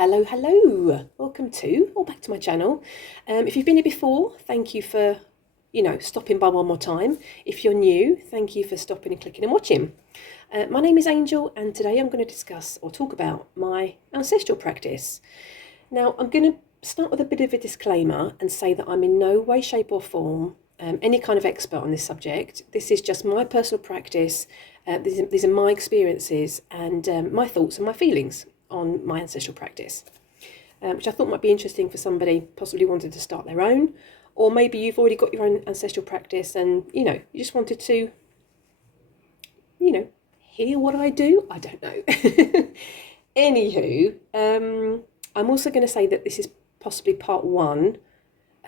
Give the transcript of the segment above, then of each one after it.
Hello, welcome to or back to my channel. If you've been here before, thank you for stopping by one more time. If you're new, thank you for stopping and clicking and watching. My name is Angel, and today I'm going to discuss or talk about my ancestral practice. Now, I'm going to start with a bit of a disclaimer and say that I'm in no way, shape or form any kind of expert on this subject. This is just my personal practice. These are my experiences and my thoughts and my feelings on my ancestral practice, which I thought might be interesting for somebody possibly wanted to start their own, or maybe you've already got your own ancestral practice and you just wanted to hear what I do. I don't know. Anywho, I'm also going to say that this is possibly part one,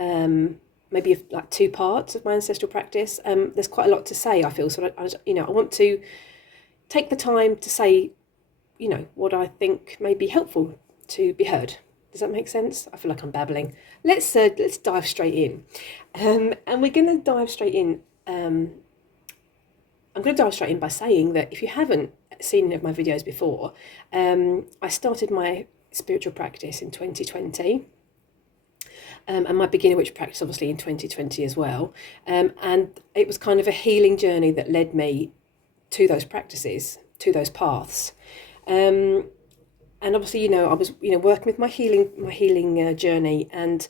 maybe like two parts of my ancestral practice. There's quite a lot to say, I feel, so I want to take the time to say what I think may be helpful to be heard. Does that make sense? I feel like I'm babbling. Let's dive straight in, and we're going to dive straight in. I'm going to dive straight in by saying that if you haven't seen any of my videos before, I started my spiritual practice in 2020, and my beginner witch practice obviously in 2020 as well, and it was kind of a healing journey that led me to those practices, to those paths. And obviously, I was, working with my healing journey, and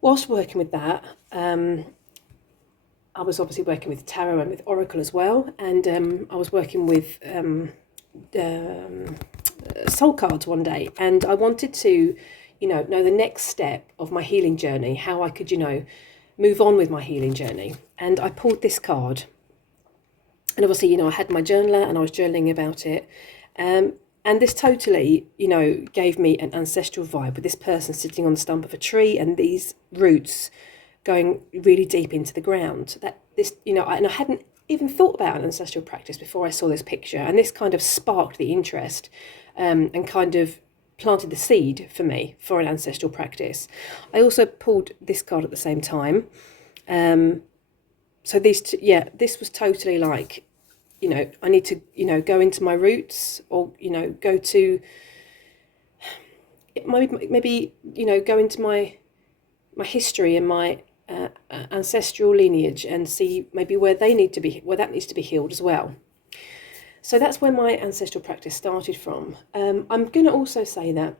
whilst working with that, I was obviously working with tarot and with oracle as well, and I was working with soul cards one day, and I wanted to, know the next step of my healing journey, how I could, move on with my healing journey, and I pulled this card. And obviously, I had my journaler and I was journaling about it. And this totally, gave me an ancestral vibe with this person sitting on the stump of a tree and these roots going really deep into the ground. And I hadn't even thought about an ancestral practice before I saw this picture. And this kind of sparked the interest and kind of planted the seed for me for an ancestral practice. I also pulled this card at the same time. So this was totally like, I need to, go into my roots, or, go to, maybe go into my history and my ancestral lineage and see maybe where that needs to be healed as well. So that's where my ancestral practice started from. I'm going to also say that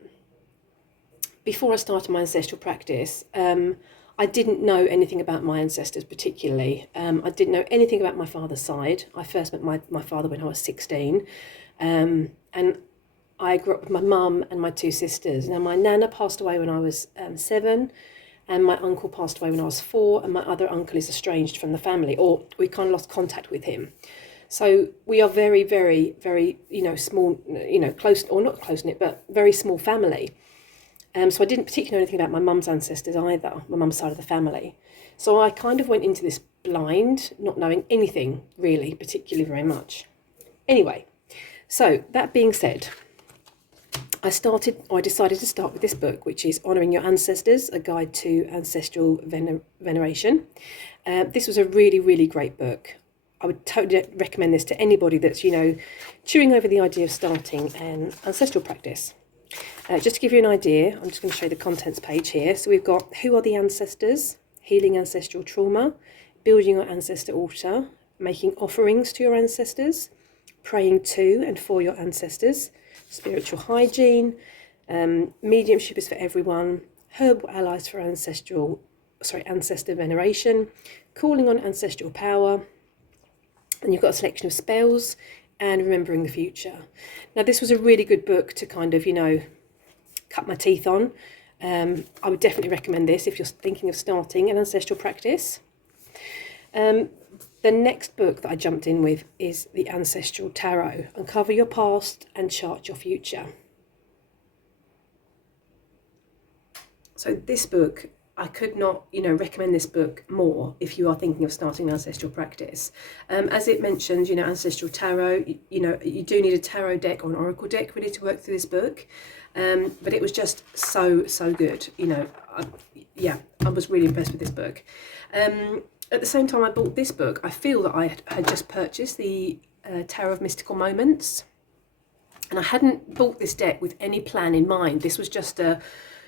before I started my ancestral practice, I didn't know anything about my ancestors particularly. I didn't know anything about my father's side. I first met my father when I was 16. And I grew up with my mum and my two sisters. Now, my nana passed away when I was 7, and my uncle passed away when I was 4, and my other uncle is estranged from the family, or we kind of lost contact with him. So we are very, very, very, small, close, or not close-knit, but very small family. So I didn't particularly know anything about my mum's ancestors either, my mum's side of the family. So I kind of went into this blind, not knowing anything really, particularly very much. Anyway, so that being said, I decided to start with this book, which is Honouring Your Ancestors, A Guide to Ancestral Veneration. This was a really, really great book. I would totally recommend this to anybody that's, chewing over the idea of starting an ancestral practice. Just to give you an idea, I'm just going to show you the contents page here. So we've got Who Are the Ancestors, Healing Ancestral Trauma, Building Your Ancestor Altar, Making Offerings to Your Ancestors, Praying to and for Your Ancestors, Spiritual Hygiene, Mediumship is for Everyone, Herbal Allies for Ancestor Veneration, Calling on Ancestral Power, and you've got a selection of spells, and Remembering the Future. Now, this was a really good book to kind of, cut my teeth on. I would definitely recommend this if you're thinking of starting an ancestral practice. The next book that I jumped in with is the Ancestral Tarot, Uncover Your Past and Chart Your Future. So this book, I could not, recommend this book more if you are thinking of starting an ancestral practice. As it mentions, Ancestral Tarot, you do need a tarot deck or an oracle deck really to work through this book. But it was just so good. I was really impressed with this book. At the same time I bought this book, I feel that I had just purchased the Tarot of Mystical Moments. And I hadn't bought this deck with any plan in mind. This was just a,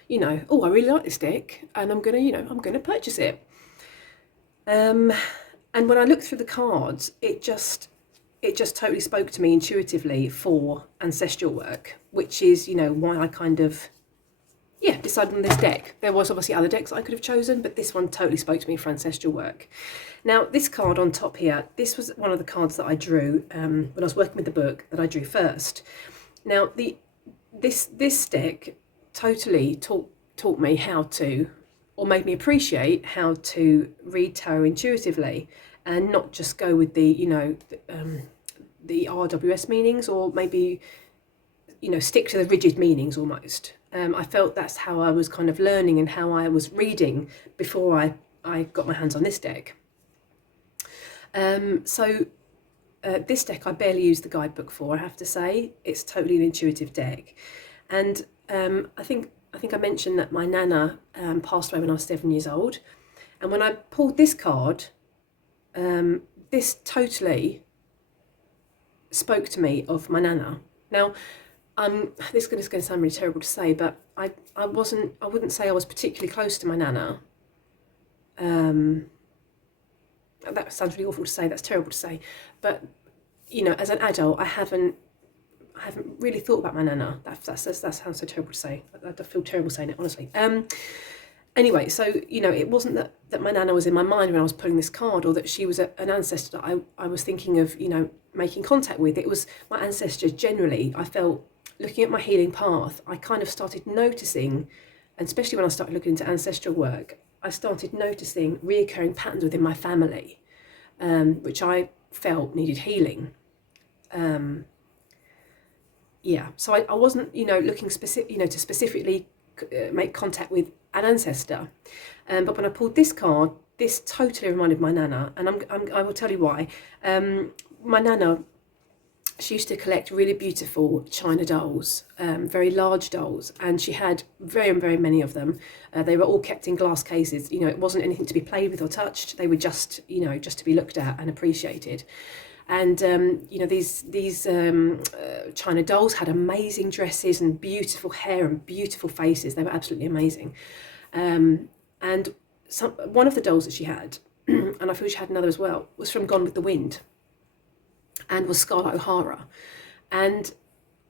you know, oh, I really like this deck, and I'm gonna, you know, I'm gonna purchase it. And when I looked through the cards, it just totally spoke to me intuitively for ancestral work, which is, you know, why I kind of, yeah, decided on this deck. There was obviously other decks I could have chosen, but this one totally spoke to me for ancestral work. Now, this card on top here, this was one of the cards that I drew when I was working with the book, that I drew first. Now, this deck totally taught me how to, or made me appreciate how to read tarot intuitively, and not just go with the, you know, the RWS meanings, or maybe, you know, stick to the rigid meanings almost. I felt that's how I was kind of learning and how I was reading before I got my hands on this deck. This deck I barely use the guidebook for, I have to say. It's totally an intuitive deck. And I think I mentioned that my nana passed away when I was 7 years old. And when I pulled this card, this totally spoke to me of my nana. Now, this is going to sound really terrible to say, but I wouldn't say I was particularly close to my nana. That sounds really awful to say, that's terrible to say, but, you know, as an adult, I haven't really thought about my nana. That sounds so terrible to say. I feel terrible saying it, honestly. Anyway, so, you know, it wasn't that my nana was in my mind when I was pulling this card, or that she was an ancestor that I was thinking of, you know, making contact with. It was my ancestors generally. I felt, looking at my healing path, I kind of started noticing, and especially when I started looking into ancestral work, I started noticing reoccurring patterns within my family, which I felt needed healing. Yeah, so I wasn't, you know, looking to specifically make contact with an ancestor, but when I pulled this card, this totally reminded my nana, and I will tell you why. My nana, she used to collect really beautiful china dolls, very large dolls, and she had very, very many of them. They were all kept in glass cases. You know, it wasn't anything to be played with or touched. They were just, you know, just to be looked at and appreciated. And you know, these china dolls had amazing dresses and beautiful hair and beautiful faces. They were absolutely amazing. And one of the dolls that she had, and I feel she had another as well, was from Gone with the Wind, and was Scarlett O'Hara. And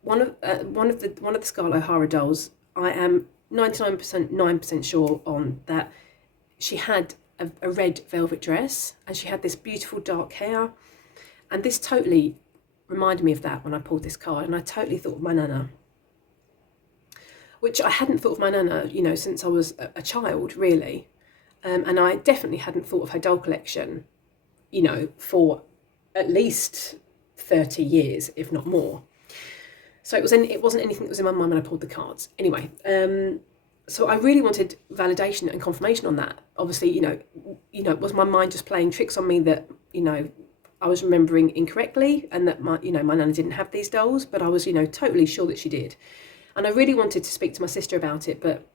one of the Scarlett O'Hara dolls, I am 99% sure on that she had a red velvet dress, and she had this beautiful dark hair. And this totally reminded me of that when I pulled this card, and I totally thought of my nana, which I hadn't thought of my nana, you know, since I was a child, really. And I definitely hadn't thought of her doll collection, you know, for at least 30 years, if not more. So it wasn't anything that was in my mind when I pulled the cards. Anyway, so I really wanted validation and confirmation on that. Obviously, you know, was my mind just playing tricks on me that, you know, I was remembering incorrectly, and that my nana didn't have these dolls, but I was, you know, totally sure that she did. And I really wanted to speak to my sister about it, but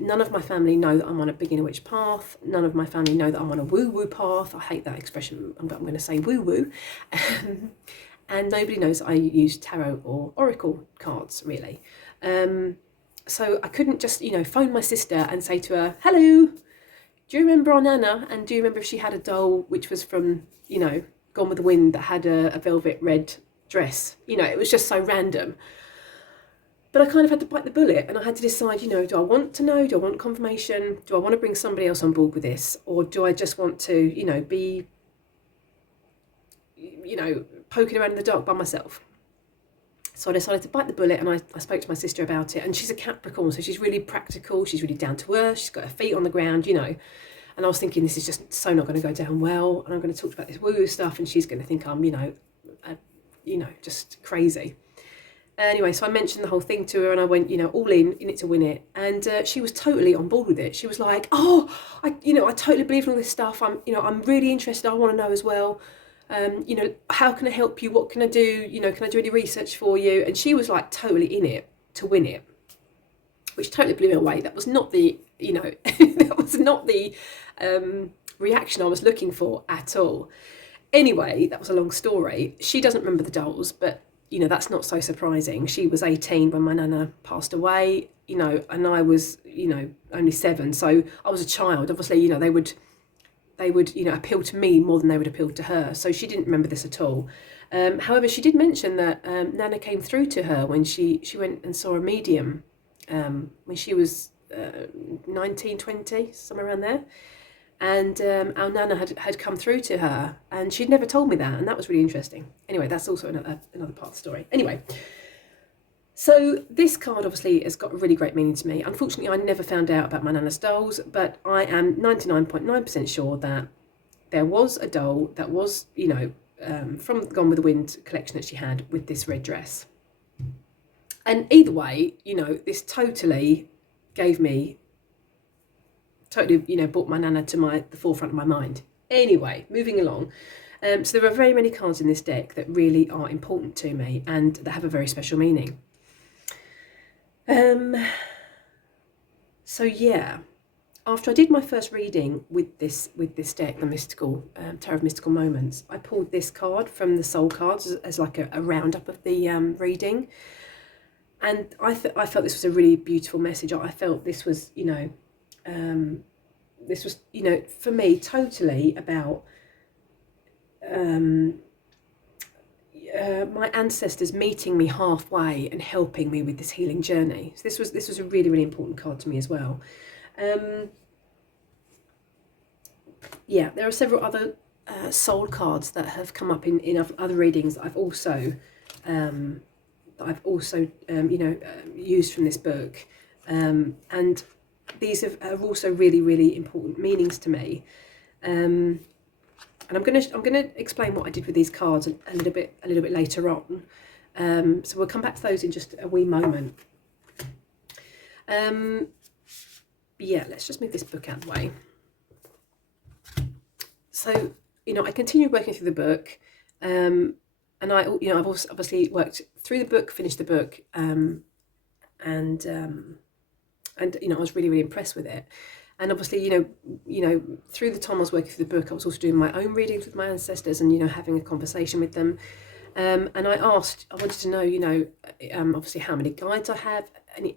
none of my family know that I'm on a beginner witch path. None of my family know that I'm on a woo-woo path. I hate that expression, but I'm going to say woo-woo. And nobody knows I use tarot or oracle cards, really. So I couldn't just, you know, phone my sister and say to her, hello, do you remember our nana? And do you remember if she had a doll which was from, you know, Gone with the Wind, that had a velvet red dress? You know, it was just so random. But I kind of had to bite the bullet, and I had to decide, you know, do I want to know? Do I want confirmation? Do I want to bring somebody else on board with this? Or do I just want to, you know, be, you know, poking around in the dark by myself? So I decided to bite the bullet, and I spoke to my sister about it. And she's a Capricorn, so she's really practical. She's really down to earth. She's got her feet on the ground, you know. And I was thinking, this is just so not going to go down well. And I'm going to talk about this woo-woo stuff, and she's going to think I'm, you know, just crazy. Anyway, so I mentioned the whole thing to her, and I went, you know, all in it to win it. And she was totally on board with it. She was like, oh, I totally believe in all this stuff. I'm really interested. I want to know as well. You know, how can I help you? What can I do? You know, can I do any research for you? And she was like totally in it to win it, which totally blew me away. That was not the, you know, that was not the reaction I was looking for at all. Anyway, that was a long story. She doesn't remember the dolls, but you know, that's not so surprising. She was 18 when my nana passed away, you know, and I was, you know, only 7. So I was a child. Obviously, you know, they would, you know, appeal to me more than they would appeal to her. So she didn't remember this at all. However, she did mention that Nana came through to her when she went and saw a medium when she was 19, 20, somewhere around there. And our Nana had come through to her, and she'd never told me that, and that was really interesting. Anyway, that's also another part of the story. Anyway, so this card obviously has got a really great meaning to me. Unfortunately, I never found out about my Nana's dolls, but I am 99.9% sure that there was a doll that was, you know, from Gone with the Wind collection that she had with this red dress. And either way, you know, this totally gave me, you know, brought my Nana to the forefront of my mind. Anyway, moving along. So there are very many cards in this deck that really are important to me and that have a very special meaning. So yeah, after I did my first reading with this deck, the Mystical Tarot of Mystical Moments, I pulled this card from the Soul cards as like a roundup of the reading, and I felt this was a really beautiful message. I felt this was, you know, this was, you know, for me totally about my ancestors meeting me halfway and helping me with this healing journey. So this was a really, really important card to me as well. Yeah, there are several other soul cards that have come up in other readings that I've also you know, used from this book, and these have also really, really important meanings to me. And I'm gonna explain what I did with these cards a little bit later on. So we'll come back to those in just a wee moment. Yeah, let's just move this book out of the way. So, you know, I continued working through the book, and you know, I've also obviously worked through the book, finished the book, and you know, I was really, really impressed with it. And obviously, you know, through the time I was working through the book, I was also doing my own readings with my ancestors and, you know, having a conversation with them. And I wanted to know, you know, obviously how many guides I have,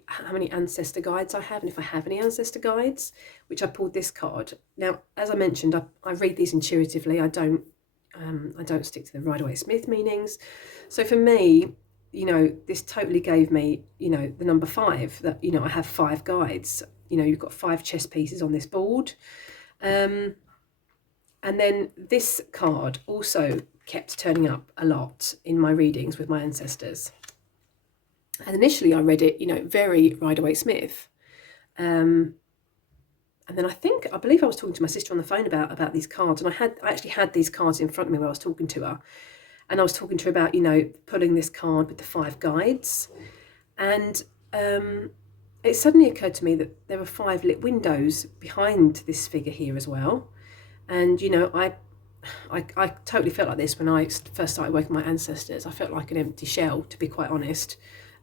how many ancestor guides I have, and if I have any ancestor guides, which I pulled this card. Now, as I mentioned, I read these intuitively. I don't stick to the Rider-Waite-Smith meanings. So for me, you know, this totally gave me, you know, the number 5, that, you know, I have 5 guides. You know, you've got 5 chess pieces on this board. And then this card also kept turning up a lot in my readings with my ancestors. And initially I read it, you know, very Rider-Waite-Smith. And then I believe I was talking to my sister on the phone about these cards, and I actually had these cards in front of me while I was talking to her. And I was talking to her about, you know, pulling this card with the 5 guides. And it suddenly occurred to me that there were 5 lit windows behind this figure here as well. And, you know, I totally felt like this when I first started working with my ancestors. I felt like an empty shell, to be quite honest.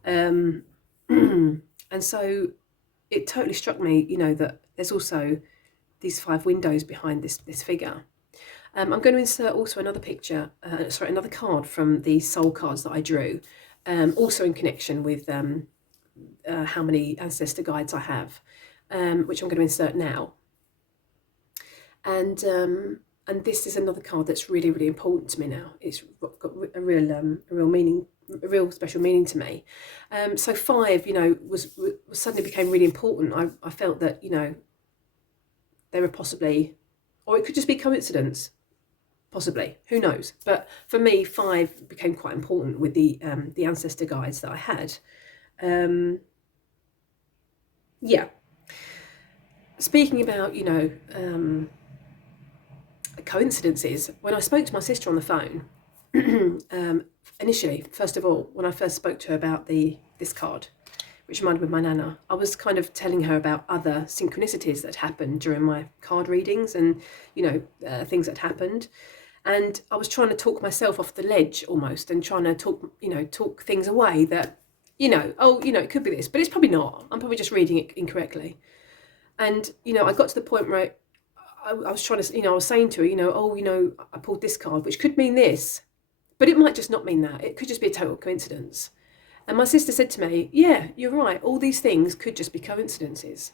And so it totally struck me, you know, that there's also these 5 windows behind this figure. I'm going to insert also another picture, another card from the soul cards that I drew, also in connection with how many ancestor guides I have, which I'm going to insert now. And this is another card that's really, really important to me now. It's got a real meaning, a real special meaning to me. So 5, you know, was suddenly became really important. I felt that, you know, they were possibly, or it could just be coincidence, possibly, who knows. But for me, 5 became quite important with the ancestor guides that I had. Yeah. Speaking about, you know, coincidences, when I spoke to my sister on the phone, initially, first of all, when I first spoke to her about this card, which reminded me of my Nana, I was kind of telling her about other synchronicities that happened during my card readings, and, you know, things that happened. And I was trying to talk myself off the ledge almost, and trying to talk things away that, you know, oh, you know, it could be this, but it's probably not. I'm probably just reading it incorrectly. And, you know, I got to the point where I was trying to, you know, I was saying to her, you know, oh, you know, I pulled this card, which could mean this, But it might just not mean that. It could just be a total coincidence. And my sister said to me, yeah, you're right, all these things could just be coincidences.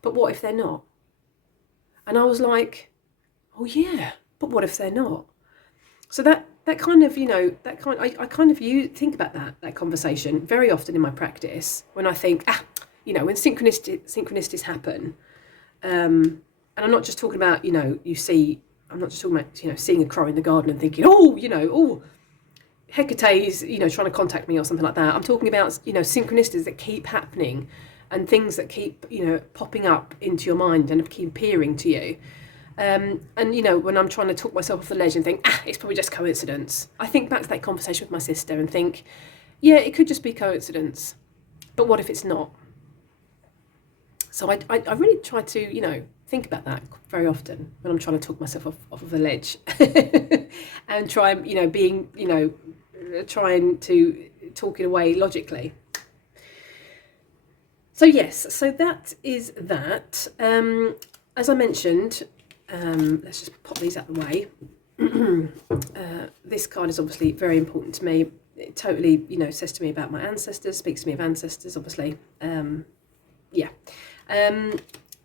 But what if they're not? And I was like, oh yeah, but what if they're not? So that kind of, I kind of think about that conversation very often in my practice when I think, when synchronicities happen. And I'm not just talking about, I'm not just talking about, seeing a crow in the garden and thinking, Hecate's, trying to contact me or something like that. I'm talking about, synchronicities that keep happening and things that keep, popping up into your mind and keep appearing to you. And, when I'm trying to talk myself off the ledge and think, it's probably just coincidence. I think back to that conversation with my sister and think, yeah, it could just be coincidence. But what if it's not? So I really try to, think about that very often when I'm trying to talk myself off of the ledge and try, trying to talk it away logically. So yes, so that is that. As I mentioned, let's just pop these out of the way. This card is obviously very important to me. It totally, says to me about my ancestors, speaks to me of ancestors, obviously.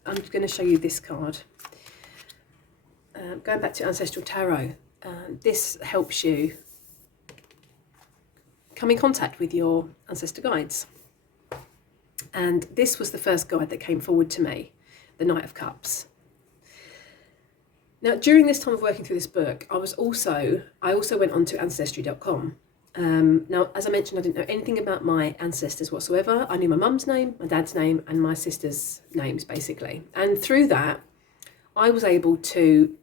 I'm going to show you this card. Going back to Ancestral Tarot, this helps you come in contact with your ancestor guides. And this was the first guide that came forward to me, the Knight of Cups. Now, during this time of working through this book, I also went on to Ancestry.com. Now, as I mentioned, I didn't know anything about my ancestors whatsoever. I knew my mum's name, my dad's name, and my sister's names, basically. And through that, I was able to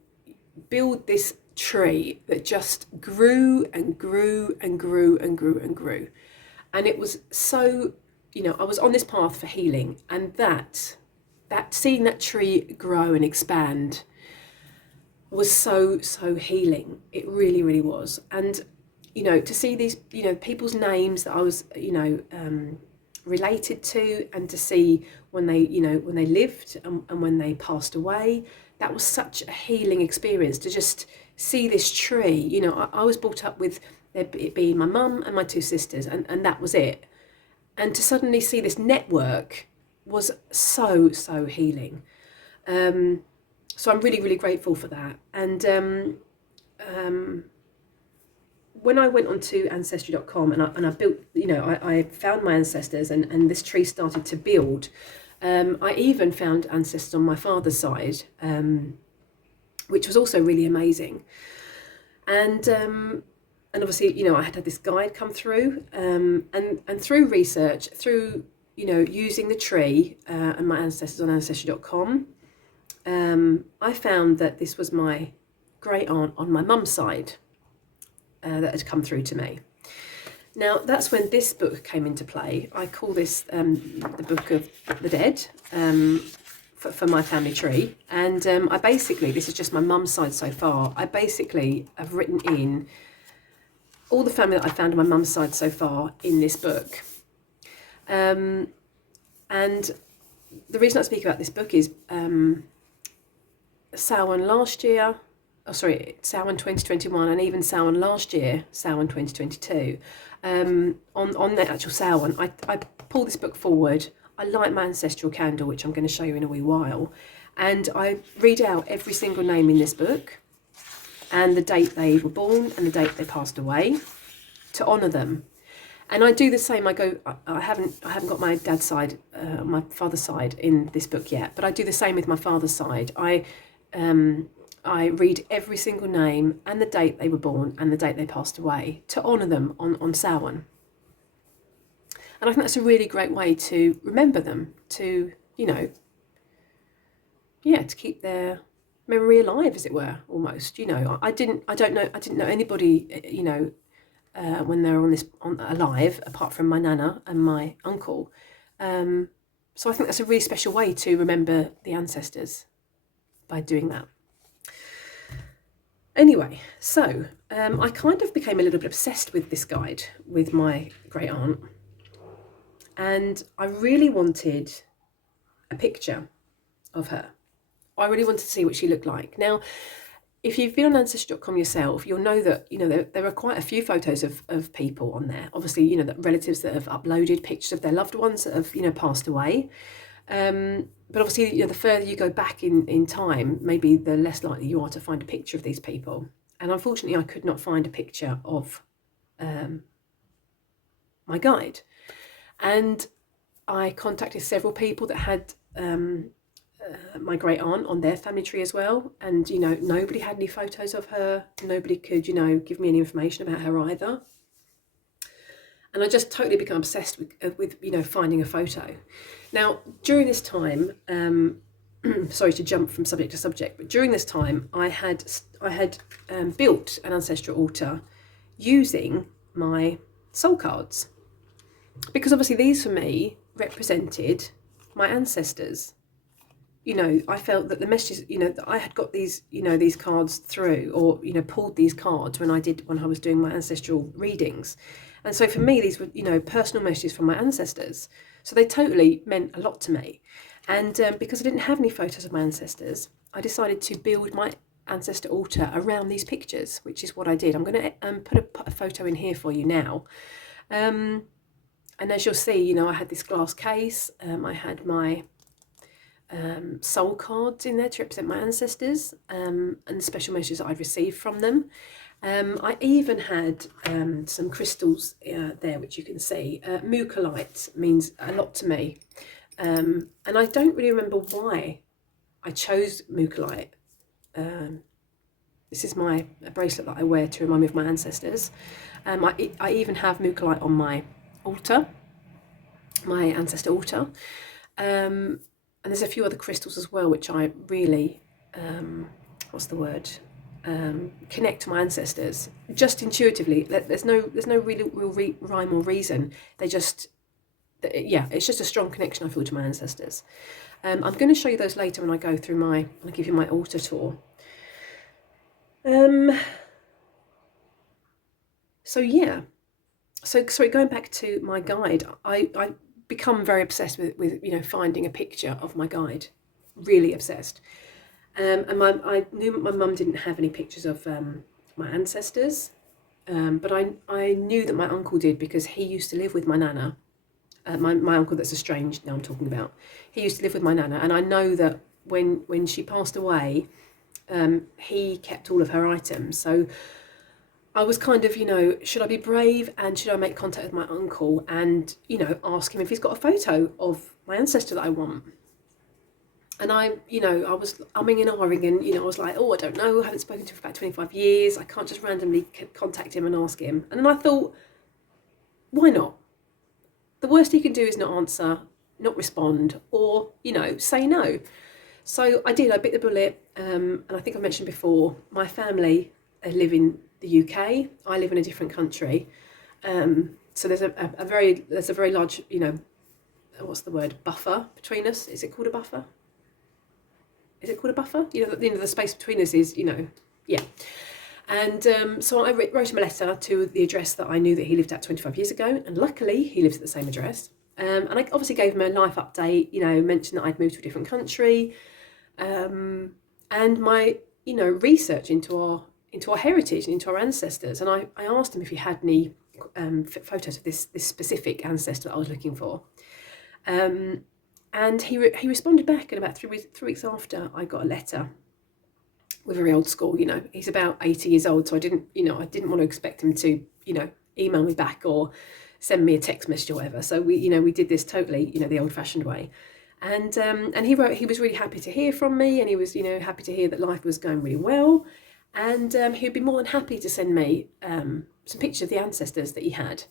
build this tree that just grew and grew and grew and grew and grew. And it was so, I was on this path for healing, and that seeing that tree grow and expand was so healing. It really, really was. And to see these, people's names that I was, related to, and to see when they lived and when they passed away, that was such a healing experience to just see this tree. I was brought up with it being my mum and my two sisters, and that was it. And to suddenly see this network was so healing. So I'm really, really grateful for that. And when I went onto Ancestry.com and I built, I found my ancestors and this tree started to build. I even found ancestors on my father's side, which was also really amazing. And obviously, I had this guide come through, and through research, through, using the tree and my ancestors on Ancestry.com, I found that this was my great aunt on my mum's side. That had come through to me. Now, that's when this book came into play. I call this the Book of the Dead for my family tree. And I basically, this is just my mum's side so far, I basically have written in all the family that I found on my mum's side so far in this book. And the reason I speak about this book is Samhain last year, Samhain 2021, and even Samhain last year, Samhain 2022. On the actual Samhain, I pull this book forward. I light my ancestral candle, which I'm going to show you in a wee while, and I read out every single name in this book, and the date they were born and the date they passed away, to honour them. And I do the same. I haven't got my dad's side, my father's side in this book yet, but I do the same with my father's side. I read every single name and the date they were born and the date they passed away to honour them on Samhain. And I think that's a really great way to remember them, to, to keep their memory alive, as it were, almost. I didn't know anybody, when they were alive, apart from my nana and my uncle. So I think that's a really special way to remember the ancestors, by doing that. Anyway, so I kind of became a little bit obsessed with this guide with my great aunt, and I really wanted a picture of her. I really wanted to see what she looked like. Now, if you've been on Ancestry.com yourself, you'll know that, you know, there are quite a few photos of people on there. Obviously, you know, that relatives that have uploaded pictures of their loved ones that have, you know, passed away. But obviously, you know, the further you go back in time, maybe the less likely you are to find a picture of these people. And unfortunately, I could not find a picture of my guide. And I contacted several people that had my great aunt on their family tree as well, and, you know, nobody had any photos of her. Nobody could, you know, give me any information about her either. And I just totally become obsessed with you know, finding a photo. Now, during this time, sorry to jump from subject to subject, but during this time, I had built an ancestral altar using my soul cards, because obviously these for me represented my ancestors. You know, I felt that the messages, you know, that I had got these, you know, these cards through, or, you know, pulled these cards when I was doing my ancestral readings. And so for me, these were, you know, personal messages from my ancestors. So they totally meant a lot to me. And because I didn't have any photos of my ancestors, I decided to build my ancestor altar around these pictures, which is what I did. I'm going to put a photo in here for you now. And as you'll see, you know, I had this glass case. I had my soul cards in there to represent my ancestors, and the special messages that I'd received from them. I even had some crystals there, which you can see. Mucolite means a lot to me, and I don't really remember why I chose mucolite. This is a bracelet that I wear to remind me of my ancestors. I even have mucolite on my altar, my ancestor altar. And there's a few other crystals as well, which I really, connect to my ancestors just intuitively. There's no real rhyme or reason. It's just a strong connection I feel to my ancestors. I'm going to show you those later when I go through I'll give you my altar tour. Sorry, going back to my guide, I become very obsessed with you know, finding a picture of my guide, really obsessed. And I knew my mum didn't have any pictures of my ancestors, but I knew that my uncle did, because he used to live with my nana. My uncle that's estranged now I'm talking about. He used to live with my nana, and I know that when she passed away, he kept all of her items. So I was kind of, you know, should I be brave and should I make contact with my uncle and, you know, ask him if he's got a photo of my ancestor that I want? And I was umming and ahhing, and, you know, I was like, oh, I don't know, I haven't spoken to him for about 25 years. I can't just randomly contact him and ask him. And then I thought, why not? The worst he can do is not answer, not respond, or, you know, say no. So I did, I bit the bullet. And I think I mentioned before, my family live in the UK. I live in a different country. So there's a very large, you know, what's the word, buffer between us. Is it called a buffer? Is it called a buffer? You know, the space between us is, you know, yeah. And so I wrote him a letter to the address that I knew that he lived at 25 years ago. And luckily, he lives at the same address. And I obviously gave him a life update, you know, mentioned that I'd moved to a different country. And my, you know, research into our heritage and into our ancestors. And I asked him if he had any photos of this specific ancestor that I was looking for. And he responded back, and about 3 weeks after, I got a letter. We're very old school, you know. He's about 80 years old, so I didn't want to expect him to, you know, email me back or send me a text message or whatever. So we did this totally, you know, the old-fashioned way. And he wrote he was really happy to hear from me, and he was, you know, happy to hear that life was going really well, and he'd be more than happy to send me some pictures of the ancestors that he had.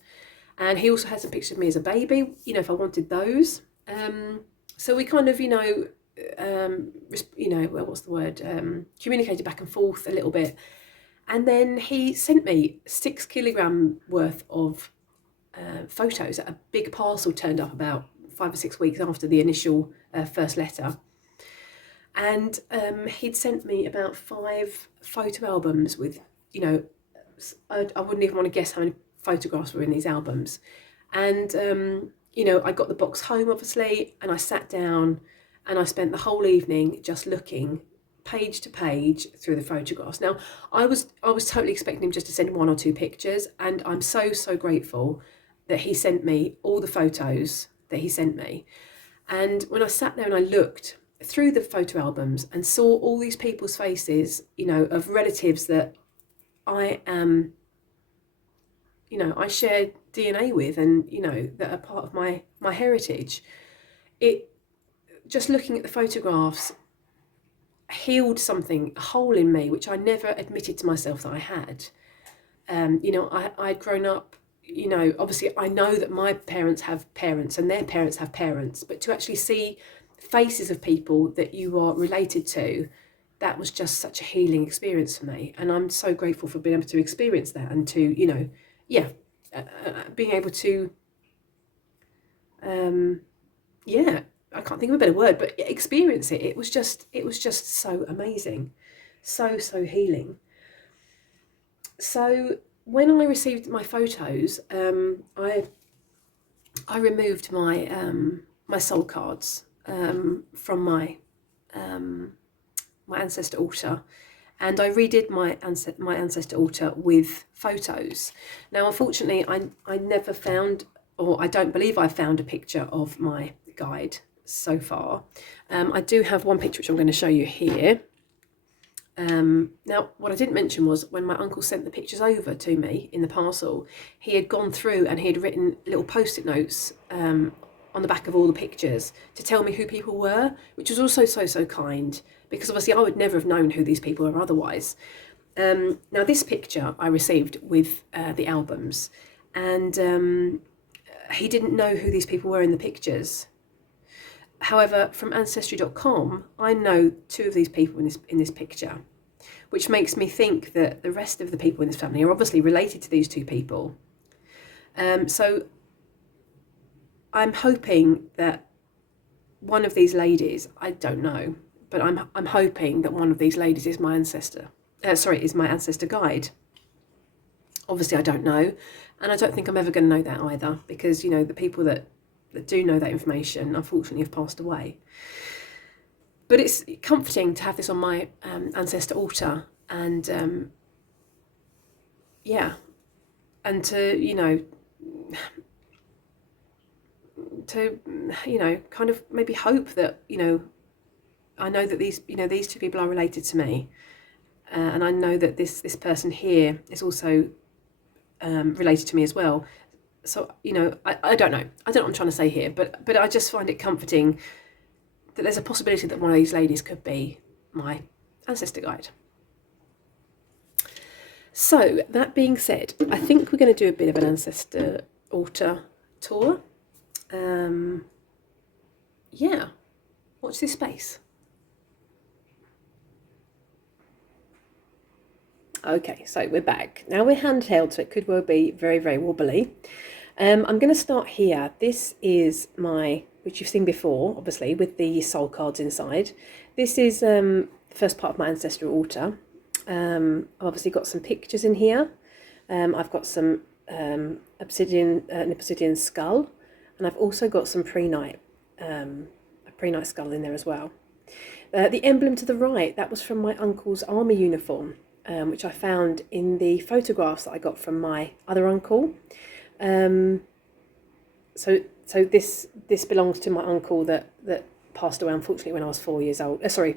And he also had some pictures of me as a baby, you know, if I wanted those. So we kind of, communicated back and forth a little bit. And then he sent me 6 kilogram worth of photos. A big parcel turned up about 5 or 6 weeks after the initial first letter. And he'd sent me about 5 photo albums with, you know, I wouldn't even want to guess how many photographs were in these albums. And I got the box home, obviously, and I sat down and I spent the whole evening just looking page to page through the photographs. Now, I was totally expecting him just to send 1 or 2 pictures, and I'm so grateful that he sent me all the photos that he sent me. And when I sat there and I looked through the photo albums and saw all these people's faces, you know, of relatives that I am, you know, I share DNA with, and, you know, that are part of my heritage, it, just looking at the photographs, healed something, a hole in me, which I never admitted to myself that I had. You know, I'd grown up, you know, obviously I know that my parents have parents and their parents have parents, but to actually see faces of people that you are related to, that was just such a healing experience for me. And I'm so grateful for being able to experience that, and to, you know, yeah, being able to, yeah, I can't think of a better word, but experience it. It was just so amazing, so healing. So when I received my photos, I removed my my soul cards from my ancestor altar, and I redid my ancestor altar with photos. Now, unfortunately, I never found, or I don't believe I found, a picture of my guide so far. I do have one picture which I'm going to show you here. Now, what I didn't mention was when my uncle sent the pictures over to me in the parcel, he had gone through and he had written little post-it notes on the back of all the pictures to tell me who people were, which was also so kind, because obviously I would never have known who these people were otherwise. Now, this picture I received with the albums, and he didn't know who these people were in the pictures. However, from Ancestry.com, I know 2 of these people in this picture, which makes me think that the rest of the people in this family are obviously related to these 2 people. So I'm hoping that one of these ladies, I don't know, but I'm hoping that one of these ladies is my ancestor. Is my ancestor guide. Obviously, I don't know, and I don't think I'm ever going to know that either, because, you know, the people that do know that information unfortunately have passed away. But it's comforting to have this on my ancestor altar, and yeah, and to, you know, kind of maybe hope that, you know, I know that these 2 people are related to me, and I know that this person here is also related to me as well. So, you know, I don't know what I'm trying to say here, but I just find it comforting that there's a possibility that one of these ladies could be my ancestor guide. So, that being said, I think we're going to do a bit of an ancestor altar tour. Yeah, watch this space. Okay, so we're back. Now we're handheld, so it could well be very wobbly. I'm going to start here. This is my, which you've seen before, obviously, with the soul cards inside. This is the first part of my ancestral altar. I've obviously got some pictures in here. I've got some an obsidian skull, and I've also got some prehnite, a prehnite skull in there as well. The emblem to the right, that was from my uncle's army uniform, which I found in the photographs that I got from my other uncle. So this belongs to my uncle that passed away, unfortunately, when I was 4 years old. 4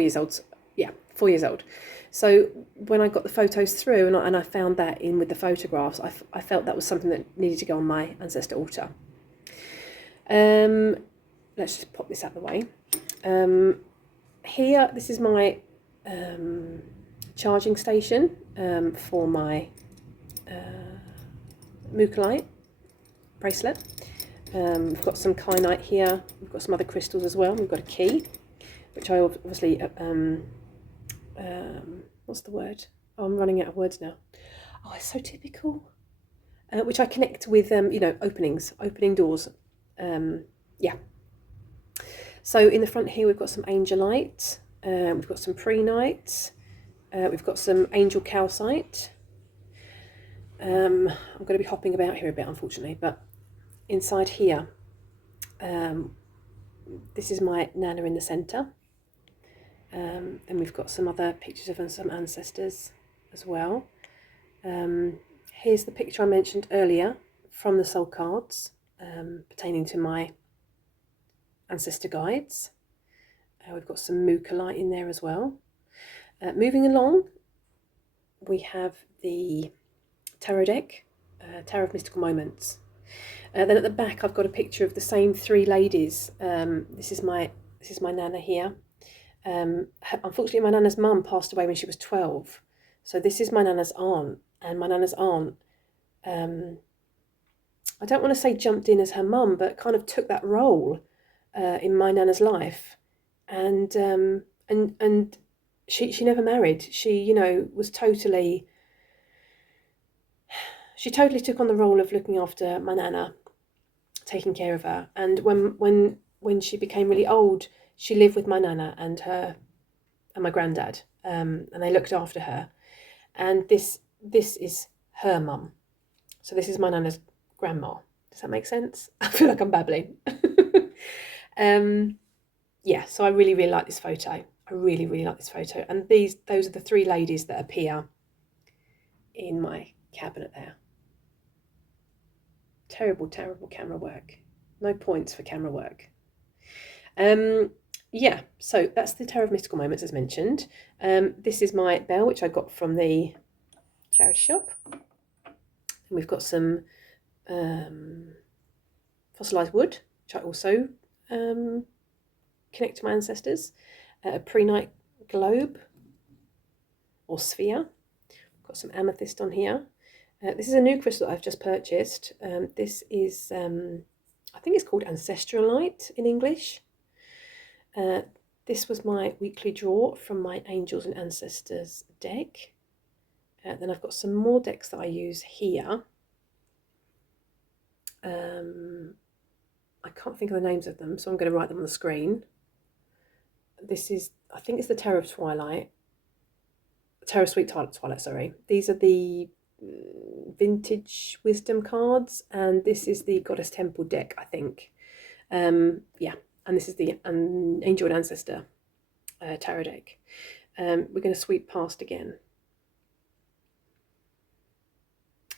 years old. Yeah, 4 years old. So when I got the photos through and I found that in with the photographs, I felt that was something that needed to go on my ancestor altar. Let's just pop this out of the way. Here, this is my charging station for my mucolite bracelet. We've got some kyanite here. We've got some other crystals as well. We've got a key, which I obviously what's the word? Oh, I'm running out of words now. Oh, it's so typical. Which I connect with opening doors. Yeah. So in the front here, we've got some angelite. We've got some prehnite. We've got some angel calcite. I'm going to be hopping about here a bit, unfortunately, but inside here, this is my Nana in the centre. Then we've got some other pictures of some ancestors as well. Here's the picture I mentioned earlier from the soul cards pertaining to my ancestor guides. We've got some Muka light in there as well. Moving along, we have the tarot deck, Tarot of Mystical Moments. Then at the back, I've got a picture of the same three ladies. This is my Nana here. Unfortunately, my Nana's mum passed away when she was 12. So this is my Nana's aunt, and my Nana's aunt, I don't want to say jumped in as her mum, but kind of took that role in my Nana's life, and she never married. She, you know, she totally took on the role of looking after my Nana, taking care of her. And when she became really old, she lived with my Nana and my granddad, and they looked after her. And this is her mum. So this is my Nana's grandma. Does that make sense? I feel like I'm babbling. Yeah, so I really, really like this photo. I really, really like this photo. And those are the three ladies that appear in my cabinet there. Terrible, terrible camera work. No points for camera work. Yeah, so that's the Tarot of Mystical Moments as mentioned. This is my bell, which I got from the charity shop. And we've got some fossilised wood, which I also connect to my ancestors. A pre-night globe or sphere. Got some amethyst on here. This is a new crystal that I've just purchased. This is, I think it's called Ancestral Light in English. This was my weekly draw from my Angels and Ancestors deck. Then I've got some more decks that I use here. I can't think of the names of them, so I'm going to write them on the screen. This is, I think it's the Tarot of Twilight. Tarot Sweet Twilight, sorry. These are the Vintage Wisdom cards, and this is the Goddess Temple deck, I think. Yeah, and this is the Angel and Ancestor tarot deck. We're going to sweep past again.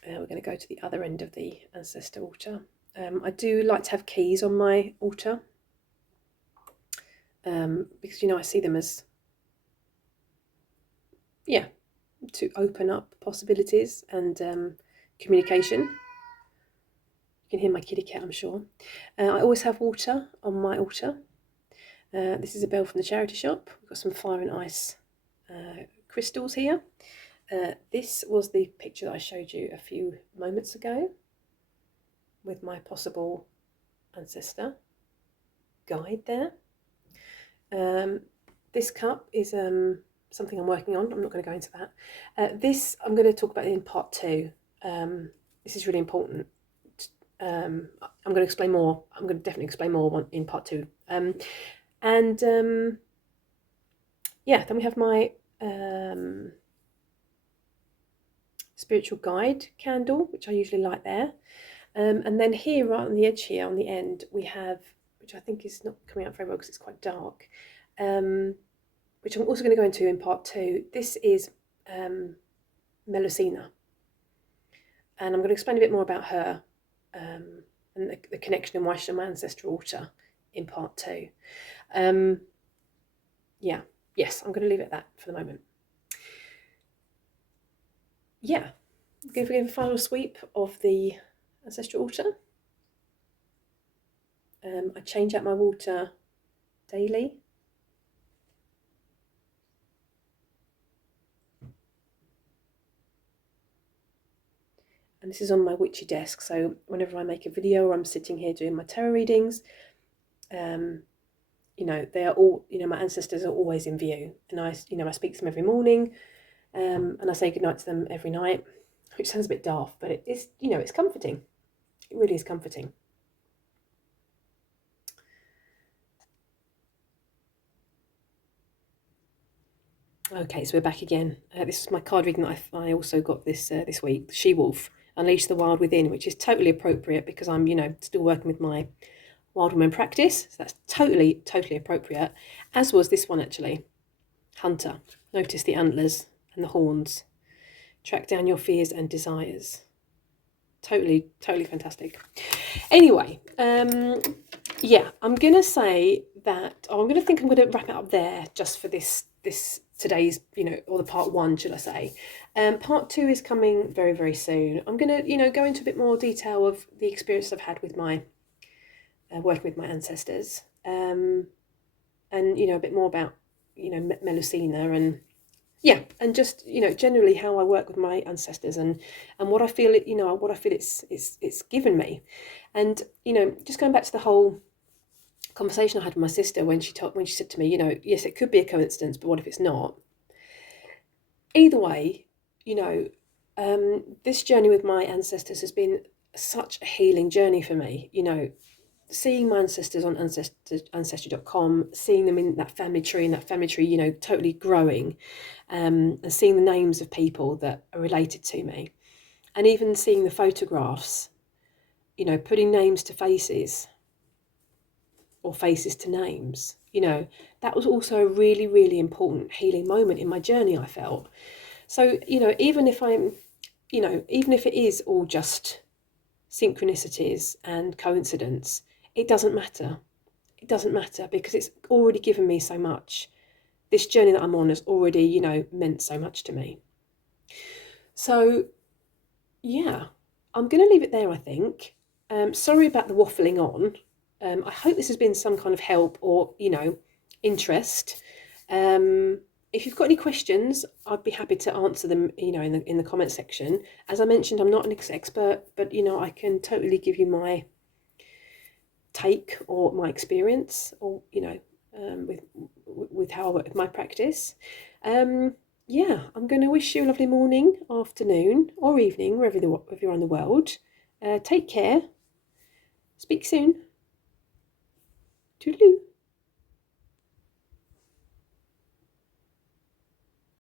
We're going to go to the other end of the ancestor altar. I do like to have keys on my altar because, you know, I see them as, yeah, to open up possibilities and communication. You can hear my kitty cat, I'm sure. I always have water on my altar. This is a bell from the charity shop. We've got some fire and ice crystals here. This was the picture that I showed you a few moments ago with my possible ancestor guide there. This cup is something I'm working on. I'm not going to go into that. This I'm going to talk about in part 2. This is really important. I'm going to explain more. I'm going to definitely explain more in part 2. Yeah, then we have my spiritual guide candle, which I usually light there. And then here, right on the edge here, on the end, we have, which I think is not coming out very well because it's quite dark, which I'm also going to go into in part 2. This is Melusina. And I'm going to explain a bit more about her and the connection and why she's on my ancestral altar in part 2. Yeah, yes, I'm going to leave it at that for the moment. Yeah, I'm going to give a final sweep of the ancestral altar. I change out my water daily. And this is on my witchy desk, so whenever I make a video or I'm sitting here doing my tarot readings, you know, they are all, you know, my ancestors are always in view, and I speak to them every morning, and I say goodnight to them every night, which sounds a bit daft, but it is, you know, it's comforting. It really is comforting. Okay, so we're back again. This is my card reading that I also got this week, the She-Wolf, Unleash the Wild Within, which is totally appropriate because I'm, you know, still working with my Wild Woman practice. So that's totally appropriate, as was this one actually. Hunter. Notice the antlers and the horns. Track down your fears and desires. Totally fantastic. Anyway, yeah, I'm going to say that, I'm going to wrap it up there just for this today's, or the part 1, should I say. Part 2 is coming very, very soon. I'm going to, go into a bit more detail of the experience I've had with my, working with my ancestors. And, a bit more about, Melusina and, yeah, and just, generally how I work with my ancestors and what I feel it's given me. And, just going back to the whole conversation I had with my sister when she said to me, yes, it could be a coincidence, but what if it's not? Either way, this journey with my ancestors has been such a healing journey for me. Seeing my ancestors on Ancestry.com, seeing them in that family tree, totally growing, and seeing the names of people that are related to me, and even seeing the photographs, putting names to faces or faces to names, that was also a really, really important healing moment in my journey, I felt. So, even if it is all just synchronicities and coincidence, it doesn't matter. It doesn't matter, because it's already given me so much. This journey that I'm on has already, meant so much to me. So, yeah, I'm going to leave it there, I think. Sorry about the waffling on. I hope this has been some kind of help or, interest. If you've got any questions, I'd be happy to answer them, in the comment section. As I mentioned, I'm not an expert, but, I can totally give you my take or my experience, or, with how I work with my practice. Yeah, I'm going to wish you a lovely morning, afternoon, or evening, wherever you're in the world. Take care. Speak soon. Toodaloo.